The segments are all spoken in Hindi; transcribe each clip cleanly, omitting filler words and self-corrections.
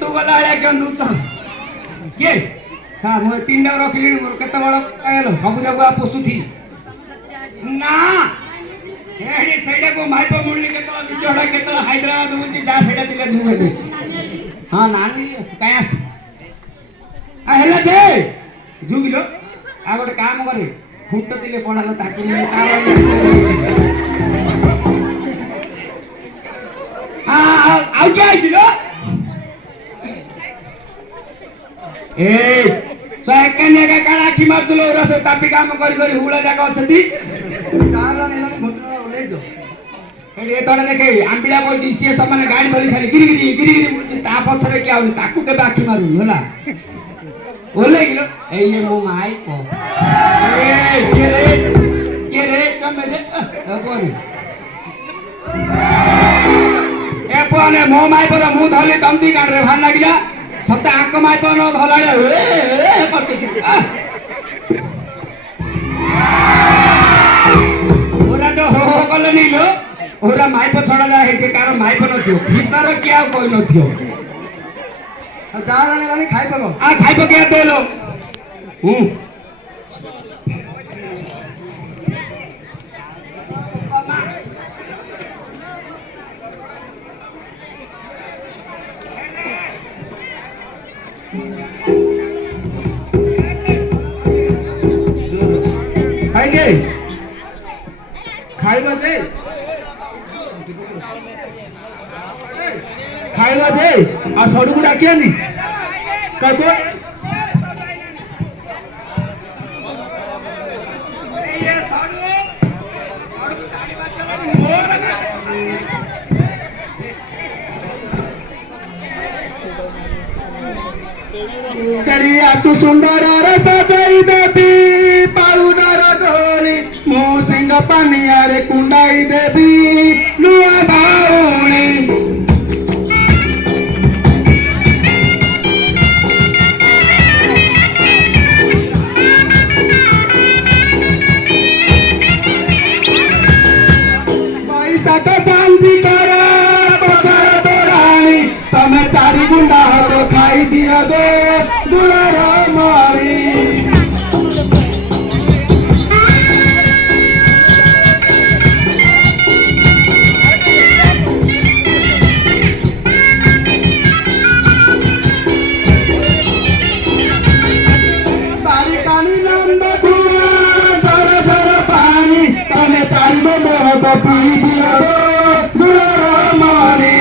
तू गला क्या दूचा ये हाँ मैं तीन डा रखली मोर केते बड़ कहलो सब जगह पोसुथी ना एडी सेडा को माइपो मुरली केतला बिचोडा केतला हैदराबाद मुंची जा सेडा दिले जुवे दे हां नानी कायास आ हेला जे जुगिलो आ गोटे काम करे खुंट दिले पडालो ताकि आ क्या आइलो ए सयकने का काला की मारचलो रस तापी काम करी करी हुला जागा अछती चाला नेलानी घटना ओले दो ए तोडे देखे आंबिला कोची सी समान गाडी धरी खाली गिरी गिरी मुची ता पछरे के आउनी ताकू के बाकी मारू होला ओले गिलो ए ये मो माई को ए के रे कम दे कोनी ए पोने मो माई पर मु धले तमती काट रे भान लागिला सत्ता आंक माई पर न धलाडे ए करते ओरा जो हो कले नि लो ओरा माई पर छडा जा हेते कार माई पर न थियो फितार क्या कोइ न थियो जा रानी रानी खाइ पगो आ खाइ पके दे लो खाइबा जे आ सडू को डाकिया नी कतो ये सडू को ताड़ी बात मोर तेरी आचु सुंदर रस सजाई देवी पाउडर डोली मो सिंग पानिया रे कुंडाई देवी नुआ बाउणी बैसाख चांदी करा बगर तोरानी तमे चारी गुंडा तो खाई दिया दो गुड़ार मारी पी दिया गुड़ार मारी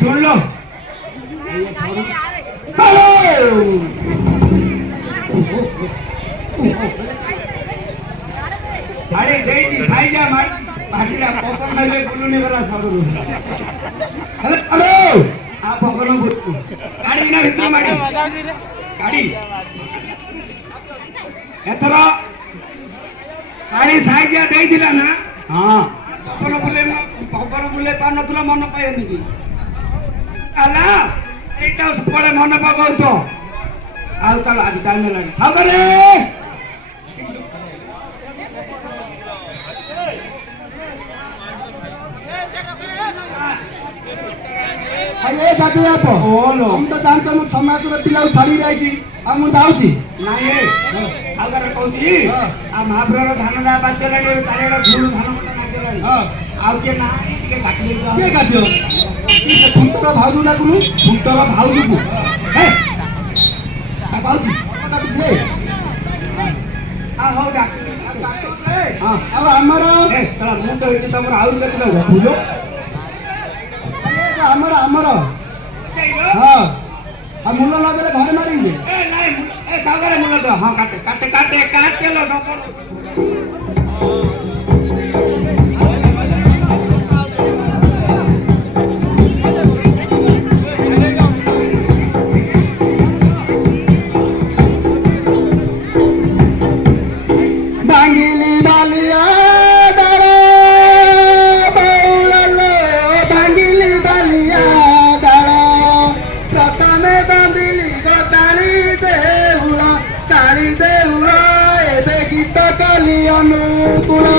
सुन लो साड़ी देती साइजा मार पाटिला पपन ले बुलुनी वाला साडू हेलो अरे आ पपन बुट्टू गाड़ी ना भितर मारी गाड़ी एथरा साड़ी साइजा देई दिला ना हां पपन बुले पार नथुला मन पाएनी की आला एटा पड़े मन पकाउ तो आ चल आज टाइम लागे सागरे ये जाते आप ओलो हम तो जानते हम 6 मास रे पिला छाड़ी रही छी आ मु जाउची नाही ए सागर कहूची आ महाभ्रर धान जा पाचला रे चारेडा धूल धान मटा नाचला आ के ना के काट ले जा के काट्यो ई से फुंटर भाउजू ना कुनु फुंटर भाउजू को हे आ भाउजी काट छे आ हो डा हां अब हमरो ए चला मु तो होची तमरा आउ केतला भूलो हमर हमर हां हम मुल्ला ना देले घरे मारिंजे ए नाही ए सागरे मुल्ला दो हां काटे काटे काटे काटे लो दो ତୋର